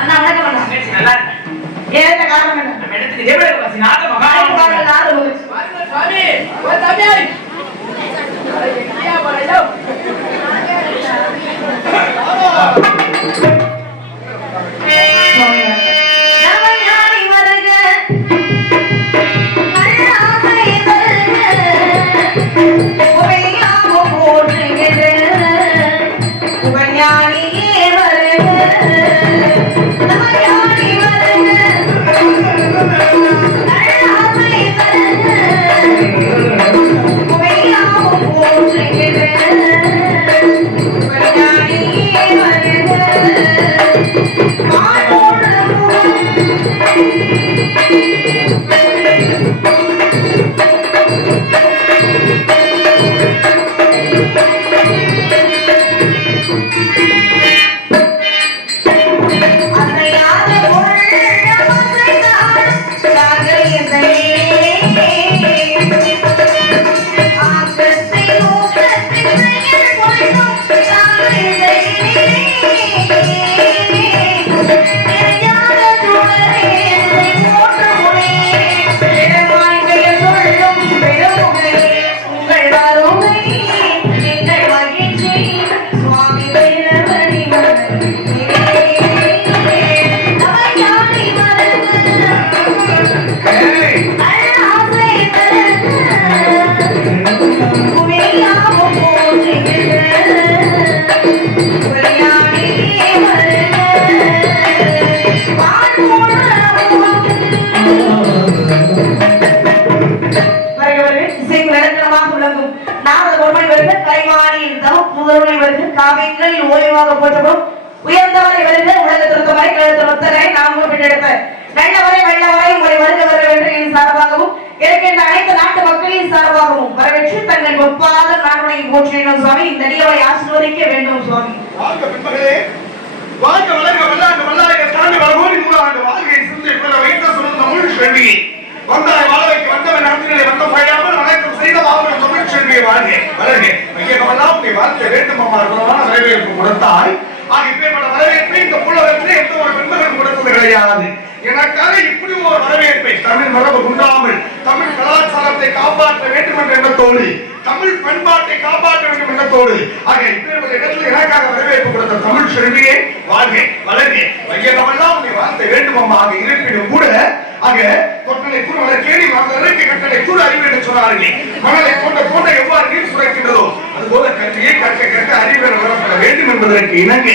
அண்ணா வணக்கம் அண்ணா. நல்லா இருக்கேன். ஏன் காரணம் என்ன? நம்ம இடத்துக்கு தேவதை வாசி நாத காரணம் மகாராஜா நாடு சுவாமி ஓ தம்பி ஐயா போறேன் காவியங்களில் ஓய்வாக போற்றப்படும் உயர்ந்தவரை வருக உலகத்திற்குமாய் கழுத்தரை நாமும் பின்னெடுத்த நல்லவரை வெள்ளவரை உங்களை வருக வருக என்று என் சார்பாகவும் இருக்கின்ற அனைத்து நாட்டு மக்களின் சார்பாகவும் வரவேற்று தங்கள் ஒப்பாத நாடுகளை போற்றினோம் சுவாமி. இந்த அடியவரை ஆசீர்வதிக்க வேண்டும் சுவாமி. வாழ்க பெண்மகளே, வாழ்க வளர்க வல்லாண்டு வல்லாயிர தாண்டி வளர்வோடி நூறாண்டு வாழ்கை சிந்தை கொள்ள வைத்த சுமந்த தமிழ் செல்வியை வந்தாய் வாழ வைக்க வந்தவன் நாட்டிலே வந்த பழையாமல் வணக்கம் செய்த வாழ்க்கை தமிழ் செல்வியை வாழ்க வளர்க மையமெல்லாம் நீ வாழ்க்கை வேண்டும் அம்மா வரவேற்பு கொடுத்தாய். இப்பேற்பட்ட வரவேற்பை இந்த புலகத்திலே எந்த ஒரு பெண்மகன் கொடுத்தது கிடையாது. எனக்காக இப்படி ஒரு வரவேற்பை தமிழ் மரபு குன்றாமல் தமிழ் கலாச்சாரத்தை காப்பாற்ற வேண்டும் என்ற எண்ணத்தோடு தமிழ் பண்பாட்டை காப்பாற்ற வேண்டும் எண்ணத்தோடு இப்பேற்பட்ட இடத்துல எனக்காக வரவேற்பு கொடுத்த தமிழ் செல்வியே வாழ்க வளர்க மையமெல்லாம் நீ வாழ்க்கை வேண்டும் அம்மா இருப்பினும் கூட கொட்டனை கூட கேள்வி வாழ்ந்ததற்கு கட்டளை கூட அறிவு என்று சொன்னார்கள். மணலை கொண்ட எவ்வாறு நீர் சுரக்கின்றதோ அதுபோல கல்வியை கற்க அறிவு வரப்பட வேண்டும் என்பதற்கு இணங்க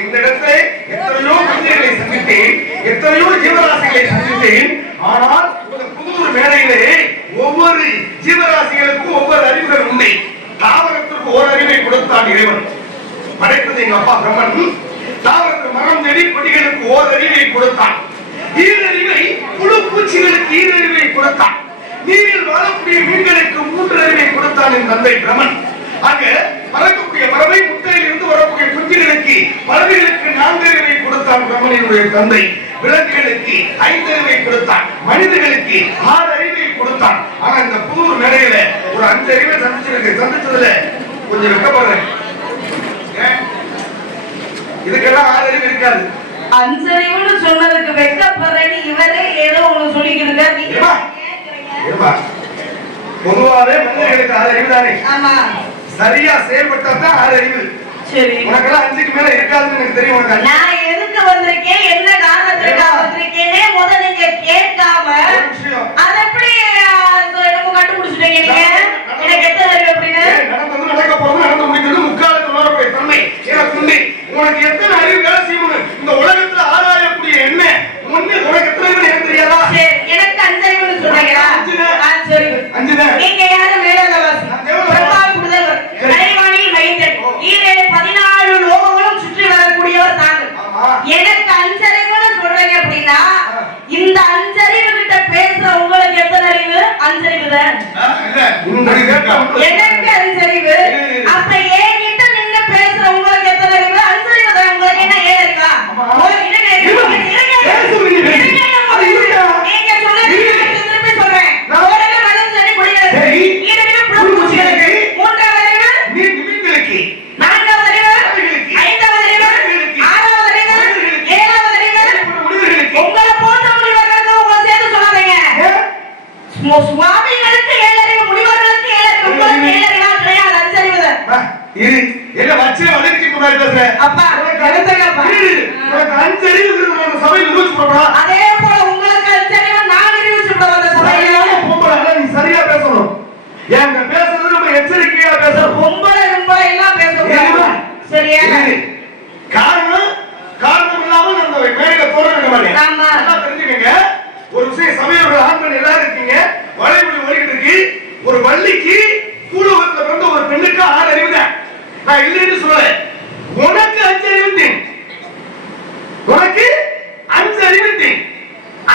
இந்த இடத்திலே எத்தனையோ மனிதர்களை சந்தித்தேன், எத்தனையோ ஜீவராசிகளை சந்தித்தேன். ஆனால் புது மேடையிலே ஒவ்வொரு ஜீவராசிகளுக்கும் ஒவ்வொரு அறிவுகள் உண்டு. தாவரத்திற்கு ஒரு அறிவை கொடுத்தான் இறைவன். படைத்தது எங்க அப்பா பிரம்மன். தாவரத்தில் மரம் செடி கொடிகளுக்கு ஓர் அறிவை கொடுத்தான். ஈரறிவை புழு பூச்சிகளுக்கு ஈரறிவை கொடுத்தான். நீரில் வாழக்கூடிய மீன்களுக்கு 3 அறிவை கொடுத்தான் என் தந்தை பிரம்மன். பறக்கக்கூடிய பறவை முட்டையில் இருந்து வரக்கூடிய குஞ்சுகளுக்கு பறவைகளுக்கு 4 அறிவை கொடுத்தான் பிரம்மனினுடைய தந்தை. விலங்குகளுக்கு 5 அறிவை கொடுத்தான். மனிதர்களுக்கு 6 அறிவை கொடுத்தான். ஆனா இந்த புது மேடையில ஒரு 5 அறிவை சந்திச்சதுல கொஞ்சம் வெக்கப்படுறேன். இதுக்கெல்லாம் 6 அறிவு இருக்காது. 5 அறிவுன்னு சொன்னதுக்கு வெக்கப்படுறேன்னு இவரே ஏதோ ஒண்ணு சொல்லிக்கிட்டு பொதுவாவே மனிதர்களுக்கு 6 அறிவு தானே. ஆமா, சரியா செயல்பட்டாதான் 6 அறிவு. சரி, உனக்கெல்லாம் 5க்கு மேல இருக்காதுன்னு எனக்கு தெரியும். நான் எதுக்கு வந்திருக்கேன், என்ன காரணத்துக்காக வந்திருக்கேனே முதல்ல நீங்க கேட்காம அத எப்படி எனக்கு கண்டுபிடிச்சிட்டீங்க? நீங்க எனக்கு எத்தனை அறிவு அப்படின்னு நடந்தது நடக்க போறது நடந்து முடிக்கிறது முக்காலத்து உணரக்கூடிய தன்மை எனக்கு உண்டு. உனக்கு எத்தனை அறிவு வேலை செய்யணும் இந்த உலகத்துல ஆராயக்கூடிய என்ன ஒண்ணு உனக்கு எத்தனை அறிவு எனக்கு தெரியாதா? சரி, எனக்கு 5 அறிவுன்னு சொன்னீங்களா? 5 தான். நீங்க யாரு? மேலவாசி பிரபால் புதல்வர் கலைவாணியில் மைந்தன் ஈரேழு 14 லோகங்களும் சுற்றி வரக்கூடியவர் தாங்கள். எனக்கு 5 அறிவுன்னு சொல்றீங்க அப்படின்னா இந்த 5 அறிவு கிட்ட பேசுற உங்களுக்கு எத்தனை அறிவு? 5 அறிவு தான். எனக்கு 5 அறிவு. அப்ப என்கிட்ட நின்னு பேசுற உங்களுக்கு எத்தனை அறிவு? 5 அறிவு தான். உங்களுக்கு என்ன 7 அறிவா? நீங்க சொன்னது திருப்பி சொல்றேன். அறிவு 4வது அறிவு 5வது அறிவு 6வது அறிவு 7வது அறிவு அப்பா, எடுத்துக்கப்பா. உனக்கு அஞ்சறிவு இருக்கிறது நான் அந்த சபையில் நிரூபிச்சு போறா. அதே போல உங்களுக்கு அஞ்சறிவு நான் நிரூபிச்சு விடுவேன் அந்த சபையில. பொம்பளை ஆனா நீ சரியா பேசணும். ஏங்க பேசுறது ரொம்ப எச்சரிக்கையா பேசணும். பொம்பளை எல்லாம் பேசக்கூடாது. சரியா? காரணம் இல்லாம நம்ம மேல போற வேண்டிய ஆமா. நல்லா தெரிஞ்சுக்கங்க. ஒரு விஷயம் சபையோட ஆண்கள் எல்லாரும் இருக்கீங்க. வளைவுல ஓடிக்கிட்டு இருக்கு. ஒரு வள்ளிக்கு கூடுவத்துல பிறந்த ஒரு பெண்ணுக்கு 6 அறிவு தான். நான் இல்லைன்னு சொல்லல. உனக்கு 5 அறிவு. உனக்கு 5 அறிவு.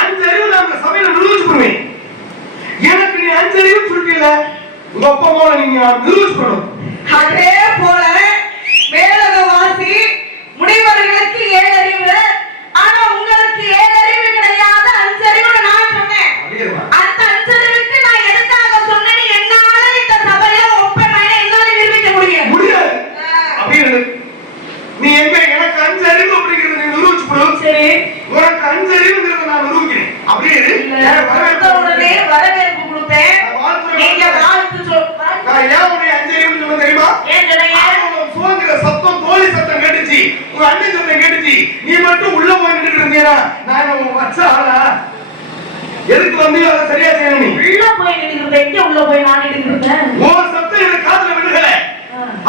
5 அறிவு நான் சபையில நிரூபிச்சு பண்ணுவேன். எனக்கு நீ 5 அறிவு சொல்லிட்டீல. உங்க அப்பா அம்மாவை நீங்க நிரூபிச்சு பண்ணணும். அதே போல வேதவாசி முனிவர்களுக்கு 7 அறிவு. ஆனா உங்களுக்கு 7 அறிவு கிடையாது, 5 அறிவு நான் சொன்னேன். அந்த 5 அறிவுக்கு நான் எதுக்காக சொன்னேன்னு என்னால இந்த சபையில ஒப்பனை என்னால நிரூபிக்க முடியும். முடியாது. அப்படின்னு நீ எங்க எனக்கு 5 அறிவு அப்படிங்கிறது நீ நிரூபிச்சு கொடு. சரி. உனக்கு 5 அறிவுங்கிறத நான் நிரூபிக்கிறேன். அப்படியே உடனே வரவேற்பு கொடுத்தேன். நீங்க வாழ்த்து நான் ஏன் உன்னை 5 அறிவுன்னு சொல்ல தெரியுமா? ஏன் சொன்னீங்க? சுதந்திர சத்தம் தோழி சத்தம் கேட்டுச்சு, உங்க அண்ணன் சத்தம் கேட்டுச்சு. நீ மட்டும் உள்ள போய் நின்றுட்டு இருந்தீனா நான் உன் வச்ச ஆளா? எதுக்கு வந்து அதை சரியா செய்யணும்? நீ உள்ள போய் நின்றுட்டு எங்க உள்ள போய் நான் நின்றுட்டேன்? ஓ சத்தம் எனக்கு காதுல விழுகல.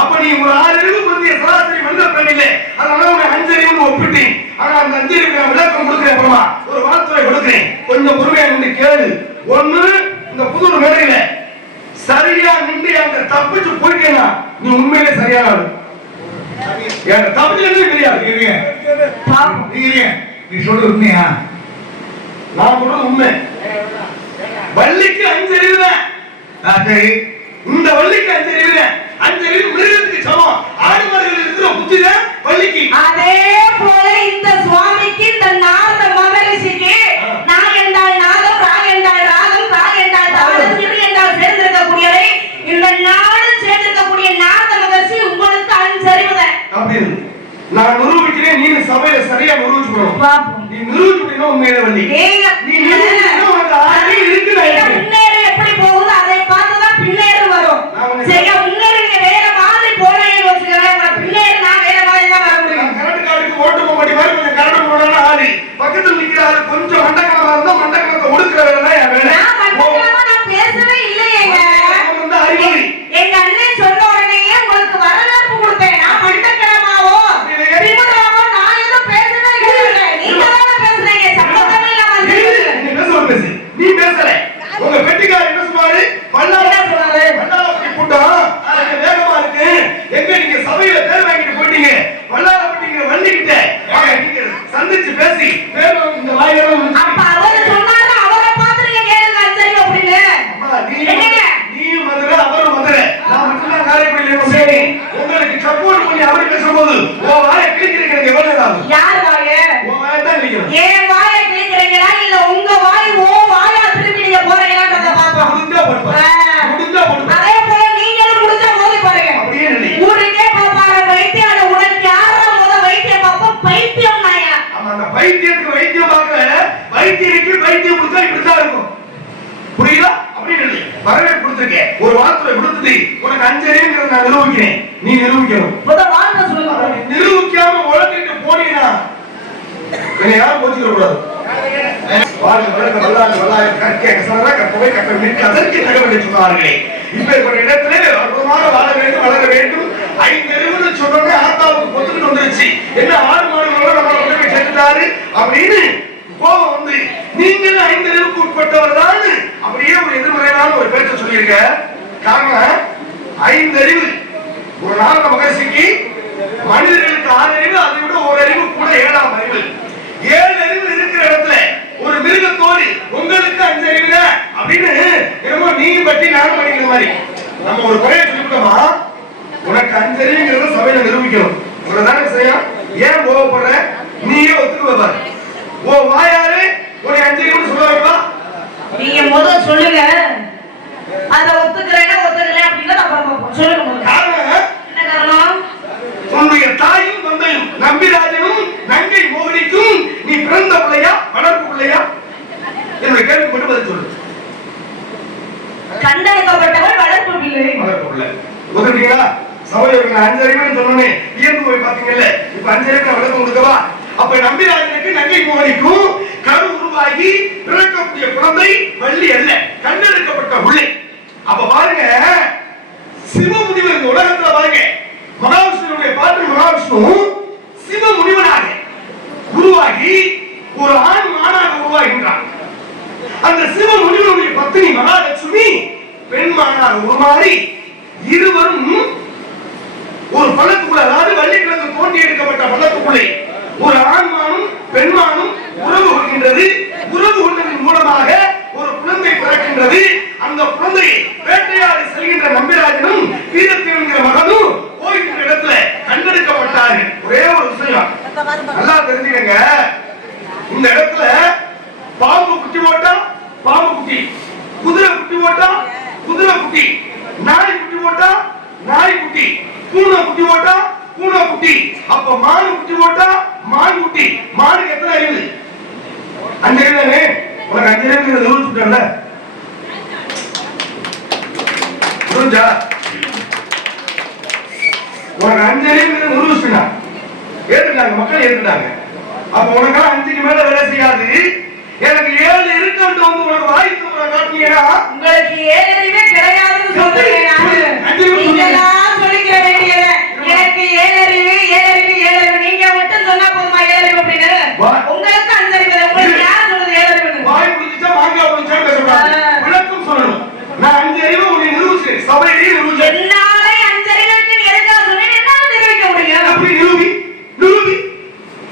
அப்ப நீ ஒரு 6 அறிவு பொருந்திய சராசரி மனித பெண் இல்லை. அதனால உன்னை 5 அறிவுன்னு ஒப்பிட்டேன். ஆனா அந்த 5 அறிவுக்கு நான் விளக்கம் கொடுக்கிறேன். அப்புறமா ஒரு வாழ்த்துறை கொடுக்கிறேன். கொஞ்சம் பொறுமையா நின்று கேளு. ஒண்ணு, இந்த புதூர் மேடையில சரியா நின்று அங்க தப்பிச்சு போயிட்டேனா நீ உண்மையிலே சரியான ஆளு. ஏன் தப்பிச்சு தெரியாது? நீ சொல்றது உண்மையா? நான் சொல்றது உண்மை. வள்ளிக்கு 5 அறிவு தான். சரி, இந்த வள்ளிக்கு 5 அறிவு தான். 5 அறிவு மிருகத்துக்கு சமம். ஆடுமாடுகள் இருக்கிற புத்தி தான் வள்ளிக்கு. அதே போல இந்த சுவாமிக்கு இந்த நாரத மகரிஷிக்கு நான் என்றால் நாதம், ரா என்றால் ராகம், ரா என்றால் தாளம், இரு என்றால் சேர்ந்திருக்கக்கூடியவை. இந்த நாடு சேர்ந்திருக்கக்கூடிய நாரத மகரிஷி உங்களுக்கு 5 அறிவுதான். அப்படின்னு நான் நிரூபிக்கிறேன். நீ சபையில சரியா நிரூபிச்சு போகணும். நீ நிரூபிக்கணும் உண்மையில வள்ளி. நீ நிரூபிக்கணும். உனக்கு 6 அறிவு இருக்கு. முன்னேறு எப்படி போகுது அதை பார்த்துதான் பின்னேறு வரும். சரியா? முன்னேறு நீங்க வேற மாதிரி போனேன்னு வச்சுக்கோங்க. உங்க பின்னேறு நான் வேற மாதிரி தான் வர முடியும். கரண்ட் கார்டுக்கு ஓட்டு போக மாட்டேன் மாதிரி கொஞ்சம் கரண்ட் போடான ஆளு பக்கத்துல நிக்கிறாரு. கொஞ்சம் மண்டக்கணமா இருந்தா மண்டக்கணத்தை ஒடுக்கிற வேலை தான் என் வேலை. நான் மண்டக்கணமா நான் பேசவே இல்லையேங்க. அறிவாளி. எங்க அண்ணன் சொன்ன உடனேயே உங்களுக்கு வரவேற்பு கொடுத்தேன். நான் மண்டக்கணமாவோ திமுகவோ நான் எதுவும் பேசவே இல்லை. நீங்க தானே பேசுறீங்க. சம்பந்தமே இல்லாம நீ பேசுற பேசு. நீ பேசல. உங்க பெட்டிக்காரர் என்ன சொன்னாரு? வல்லாரப்பட்டி கூட்டம் வேகமா இருக்கு. எங்க நீங்க சபையில பேர் வாங்கிட்டு போயிட்டீங்க. வல்லாரப்பட்டிங்கிற வள்ளிக்கிட்ட நீங்க சந்திச்சு பேசி பேர் இந்த வாயிலும் அப்ப அவரு சொன்னாரு. அவரை பார்த்து நீங்க கேளுங்க 5 அறிவு அப்படின்னு. நீ மதுரை அவரும் மதுரை. நான் மட்டும்தான் காரைக்குடியில. சரி, உங்களுக்கு சப்போர்ட் பண்ணி அவரு பேசும்போது ஓ வாயை கிழிக்கிறீங்க. எனக்கு எவ்வளவு நேரம் ஆகும்? யார் வாய? உன் வாயை தான் கிழிக்கிறேன். ஏன் வாயை கிழிக்கிறீங்களா இல்ல உங்க வாய் ஓ வாயா திருப்பி நீங்க போறீங்களான்றத பாப்போம். முடிஞ்சா போடுப்பா. அதே போல நீங்களும் முடிஞ்சா மோதி பாருங்க. அப்படியே இல்லை. ஊருக்கே பாப்பாங்க வைத்தியம். உனக்கு யாரா முத வைத்தியம் பார்ப்போம்? பைத்தியம் நாயா? ஆமா, அந்த பைத்தியத்துக்கு வைத்தியம் பார்க்கல. வைத்தியருக்கு வைத்தியம் கொடுத்தா இப்படித்தான் இருக்கும். புரியுதா? அப்படின்னு இல்லை. வரவேற்பு கொடுத்துருக்கேன். ஒரு வார்த்தை கொடுத்துட்டு உனக்கு 5 அறிவுங்கிறத நான் நிரூபிக்கிறேன். நீ நிரூபிக்கணும். முத வார்த்தை சொல்லுங்க. நிரூபிக்காம உலகிட்டு போனீங்கன்னா என்னை யாரும் கோச்சிக்க கூடாது. இடத்திலே அற்புதமாக வாழ வேண்டும், வளர வேண்டும். 5 அறிவுன்னு சொன்னோட ஆத்தாவுக்கு பொத்துக்கிட்டு வந்துருச்சு. என்ன 6 மாடுகளோட நம்ம கொண்டு போய் சேர்த்துட்டாரு அப்படின்னு கோபம் வந்து நீங்களும் 5 அறிவுக்கு உட்பட்டவர் தான் அப்படியே ஒரு எதிர்மறையான ஒரு பேச்சை சொல்லியிருக்க. காரணம் 5 அறிவு. ஒரு நாள் மகர்ஷிக்கு மனிதர்களுக்கு 6 அறிவு, அதை விட ஒரு அறிவு கூட 7ஆம் அறிவு. 7 அறிவு இருக்கிற இடத்துல ஒரு மிருகத்தோடு உங்களுக்கு 5 அறிவு அப்படின்னு என்னமோ நீயும் பற்றி நானும் பண்ணிக்கிற மாதிரி நம்ம ஒரு குறைய சொல்லிவிட்டோமா? உனக்கு 5 அறிவுங்கிறத சபையில நிரூபிக்கணும். இவ்வளவுதானே செய்யும். ஏன் கோவப்படுற? நீயே ஒத்துக்குவ பாரு. ஓ வாயாரு ஒரு 5 அறிவுன்னு சொல்ல வைப்பா. நீங்க முத சொல்லுங்க. அத ஒத்துக்கிறேன்னா ஒத்துக்கல அப்படின்னா அப்புறம் சொல்லுங்க. காரணம் என்ன காரணம்? உன்னுடைய தாயும் தந்தையும் நம்பிராஜனும் நங்கை மோகினிக்கும் நீ பிறந்த பிள்ளையா வளர்ப்பு பிள்ளையா? என்னுடைய கேள்வி மட்டும் பதில் சொல்லு. கண்டெடுக்கப்பட்டவர் வளர்ப்பு பிள்ளை. வளர்ப்பு பிள்ளை. ஒத்துக்கிட்டீங்களா? சகோதரர்கள் 5 அறிவுன்னு சொன்னோன்னே இயந்து போய் பாத்தீங்கல்ல. நம்பிராஜனுக்கு நங்கை மோகனிக்கும் கரு உருவாகி பிறக்கக்கூடிய குழந்தை வள்ளி அல்ல, கண்டெடுக்கப்பட்ட உள்ளே. அப்ப பாருங்க, சிவமுனிவர் இந்த உலகத்துல பாருங்க, மகாவிஷ்ணுடைய பாட்டு மகாவிஷ்ணு சிவமுனிவனாக உருவாகி ஒரு ஆண் மானாக உருவாகின்றான். அந்த சிவமுனிவனுடைய பத்னி மகாலட்சுமி பெண் மானாக உருமாறி இருவரும் ஒரு பள்ளத்துக்குள்ள, அதாவது வள்ளிக்கிழங்கு தோண்டி எடுக்கப்பட்ட பள்ளத்துக்குள்ளே ஒரு ஆண்மானும் பெண்மானும் உறவு கொள்கின்றது. உறவு கொண்டதன் மூலமாக ஒரு குழந்தை பிறக்கின்றது. அந்த குழந்தையை வேட்டையாடி செல்கின்ற நம்பிராஜனும் வீரத்தின் என்கிற மகனும் போகின்ற இடத்துல கண்டெடுக்கப்பட்டார்கள். ஒரே ஒரு விஷயம் நல்லா தெரிஞ்சுக்கங்க, இந்த இடத்துல பாம்பு குட்டி போட்டா பாம்பு குட்டி, குதிரை குட்டி போட்டா குதிரை குட்டி, நாய் குட்டி போட்டா நாய் குட்டி, பூனை குட்டி போட்டா பூனை குட்டி. அப்ப மான் குட்டி போட்டா மான் குட்டி. மானுக்கு எத்தனை அறிவு? 5 அறிவு தானே? உனக்கு 5 அறிவு நிரூபிச்சுட்டல புரிஞ்சா? உனக்கு 5 அறிவு நிரூபிச்சுட்டா ஏத்துட்டாங்க, மக்கள் ஏத்துட்டாங்க. அப்ப உனக்கு 5க்கு மேல வேலை செய்யாது. எனக்கு 7 இருக்குன்னு வந்து உனக்கு வாய்ப்பு காட்டினீங்கன்னா உங்களுக்கு 7 அறிவே கிடையாதுன்னு சொல்றீங்க. நீங்களாம் சொல்லிக்க வேண்டியது எனக்கு 7 அறிவு 7 அறிவு 7 அறிவு. நீங்க மட்டும் சொன்னா போதுமா 7 அறிவு அப்படின்னு? உங்களுக்கு 5 அறிவு. உங்களுக்கு யார் சொல்றது 7 அறிவு? வாய் புடிச்சா மாங்காய் புடிச்சா பேசக்கூடாது, விளக்கம் சொல்லணும். நான் 5 அறிவு உன்னை நிரூபிச்சேன், சபையிலேயே நிரூபிச்சேன். என்னாலே 5 அறிவுக்கு எதுக்காக சொன்னீங்க? என்னால நிரூபிக்க முடியும்? அப்படி நிரூபி நிரூபி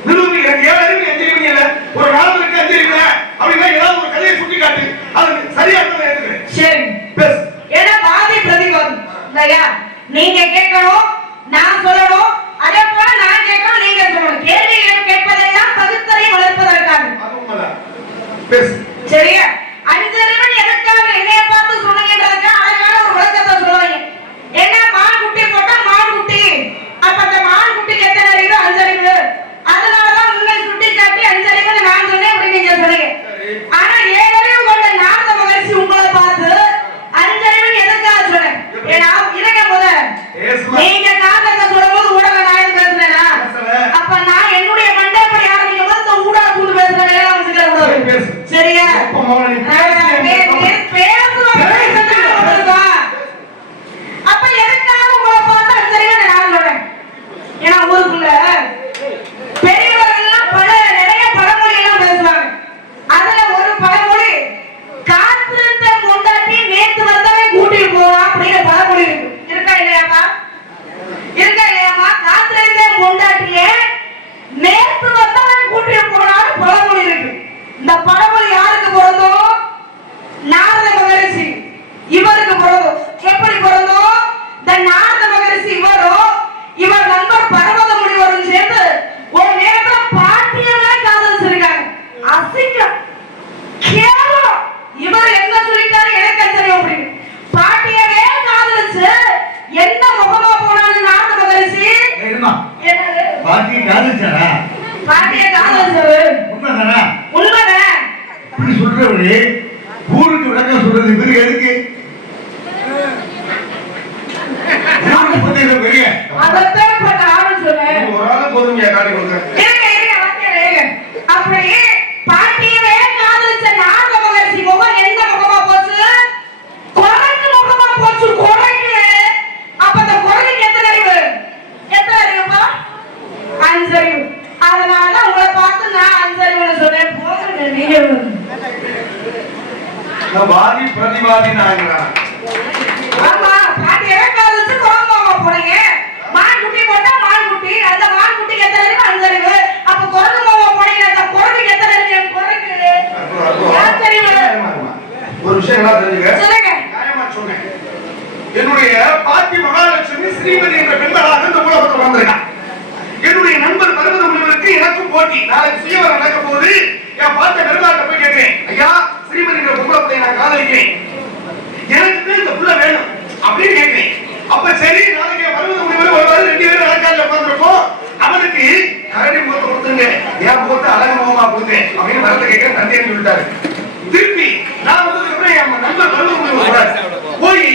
நிரூபி. எனக்கு 7 அறிவு 5 அறிவு இல்ல, ஒரு 4 இருக்கு 5 அறிவு அப்படின்னா ஏதாவது ஒரு கதையை சுட்டி காட்டு, அது சரியா தான் ஏத்துக்கிறேன். சரி பேசு. ஏன்னா வாதி பிரதிவாதம் இல்லையா? நீங்க கேட்கணும், நான் சொல்லணும், அதே போல நான் கேட்கணும், நீங்க சொல்லணும். கேள்வி கேட்பதெல்லாம் பகுத்தறிவு வளர்ப்பதற்காக. அது உண்மைதான். பேசு. சரியா? 5 அறிவு எதற்காக என்னைய பார்த்து சொன்னீங்கன்றதுக்கு அழகான ஒரு விளக்கத்தை சொல்லுவாங்க. என்ன மான் குட்டி போட்டா மான் குட்டி, அப்ப அந்த மான் குட்டிக்கு எத்தனை அறிவு? 5 அறிவு. அதனாலதான் உண்மை சுட்டி காட்டி 5 அறிவு நான் சொன்னேன் அப்படின்னு நீங்க சொன்னீங்க. ஆனா 7 அறிவு கொண்ட நாரத மகரிஷி உங்களை பார்த்து 5 அறிவு எதற்காக சொன்னேன்? ஏன்னா இருக்க போத நீங்க காரணத்தை சொல்லும்போது ஊடக நான் பேசுறேனா? அப்ப நான் என்னுடைய மண்டபடி ஆரம்பிக்கும் போது இந்த ஊடக கூட்டு பேசுற வேலை வச்சுக்கிற கூடாது. சரியா? அப்ப எதுக்காக உங்களை பார்த்து 5 அறிவு நான் சொல்றேன்? ஏன்னா ஊருக்குள்ள பெரியவர்கள்லாம் நிறைய பழமொழி எல்லாம் பேசுவாங்க. அதுல ஒரு பழமொழி காத்திருந்த கொண்டாட்டி நேத்து வந்தவன் கூட்டிட்டு போவான் அப்படிங்கிற பழமொழி இருக்கு. இருக்கா இல்லையாப்பா? இருக்கா இல்லையாமா? காத்திருந்த கொண்டாட்டிய நேத்து வந்தவன் கூட்டிட்டு போனான்னு பழமொழி இருக்கு. இந்த பழமொழி யாருக்கு பொருந்தும்? நாரத மகரிஷி இவருக்கு பொருந்தும். எப்படி பொருந்தும்? இந்த நாரத மகரிஷி இவரும் இவர் நண்பர் பர்வத முனிவரும் சேர்ந்து ஒரு நேரத்துல பாட்டியவே காதலிச்சிருக்காங்க. அசிங்கம், கேவலம். இவர் என்ன சொல்லிட்டாரு எனக்கு தெரியும் அப்படின்னு பாட்டியவே காதலிச்சு என்ன முகமா போனான்னு நாரத மகரிஷி பாட்டியை காதலிச்சாரா? பாட்டியை காதலிச்சாரு. உண்மைதானா? உண்மைதானே? இப்படி சொல்றவரு ஊருக்கு விளக்கம் சொல்றது இவரு எதுக்கு? ஊருக்கு பத்தியில பெரிய அதத்தான் இப்ப நானும் சொன்னேன். ஒரு ஆளு பொறுமையா காட்டி கொடுங்க. அப்படி பாட்டியவே காதலிச்ச நாரத மகரிஷி முகம் எந்த முகமா போச்சு? குரங்கு முகமா போச்சு. குரங்கு. அப்ப அந்த குரங்குக்கு எத்தனை அறிவு? எத்தனை அறிவுப்பா? 5 அறிவு. அதனால உங்களை பார்த்து நான் 5 அறிவுன்னு சொன்னேன். போங்க நீங்க. வாதி பிரதிவாதி நாங்கிறான். ஆமா, பாட்டியவே காதலிச்சு குரங்கு முகமா போனீங்க. மான் குட்டி போட்டா மான் குட்டி, அந்த மான் குட்டிக்கு எத்தனை அறிவு? 5 அறிவு. அப்ப குரங்கு முகமா போனீங்க, அந்த குரங்குக்கு எத்தனை அறிவு? குரங்கு. ஒரு விஷயம் எல்லாம் தெரிஞ்சுக்க. சொல்லுங்க. நியாயமா சொன்னேன். என்னுடைய பாட்டி மகாலட்சுமி ஸ்ரீமதி என்ற பெண்களாக இந்த உலகத்தில் வந்திருக்கான். என்னுடைய நண்பர் பர்வத முனிவருக்கு எனக்கும் போட்டி. நாளைக்கு சுயவரம் நடக்க போது என் பாட்ட பெருமாட்ட போய் கேட்கிறேன், ஐயா ஸ்ரீமதி என்ற பொம்பளை நான் காதலிக்கிறேன், எனக்கு இந்த புள்ள வேணும் அப்படின்னு கேட்கிறேன். அப்ப சரி, நாளைக்கு பர்வத முனிவர் வருவாரு, 2 பேரும் அலங்காரில் உட்கார்ந்துருப்போம். அவனுக்கு கரடி முகத்தை கொடுத்துருங்க, என் முகத்தை அழகு முகமா கொடுங்க அப்படின்னு வரத்தை கேட்க தந்தைன்னு சொல்லிட்டாரு. திருப்பி நான் வந்து என் நண்பர் பர்வத முனிவர் போய்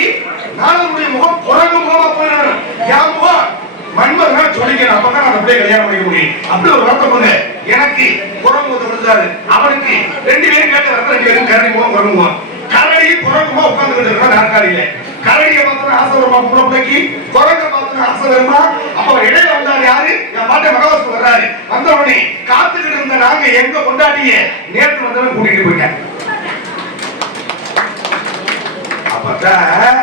நாளனுடைய முகம் குரங்கு முகமா போயிடணும், என் முகம் மன்மதனா சொல்லிக்கிறேன், அப்பதான் அந்த பிள்ளைய கல்யாணம் பண்ணிக்க முடியும். அப்படி ஒரு வார்த்தை போங்க. எனக்கு குரங்கு விழுந்தாரு, அவனுக்கு 2 பேரும் கேட்ட வரத்த 2 பேரும் கரடி போவோம் குரங்குவோம். கரடி குரங்குமா உட்கார்ந்துகிட்டு இருக்கா நாற்காலியில. கரடியை பார்த்தா ஆசை வருமா புள்ள பிள்ளைக்கு, குரங்க பார்த்தா ஆசை வருமா? அப்ப இடையில வந்தாரு யாரு? என் பாட்டை மகவாசு வர்றாரு. வந்த உடனே காத்துக்கிட்டு இருந்த நாங்க எங்க கொண்டாடிய நேற்று வந்தவன் கூட்டிட்டு போயிட்டேன். அப்பதான்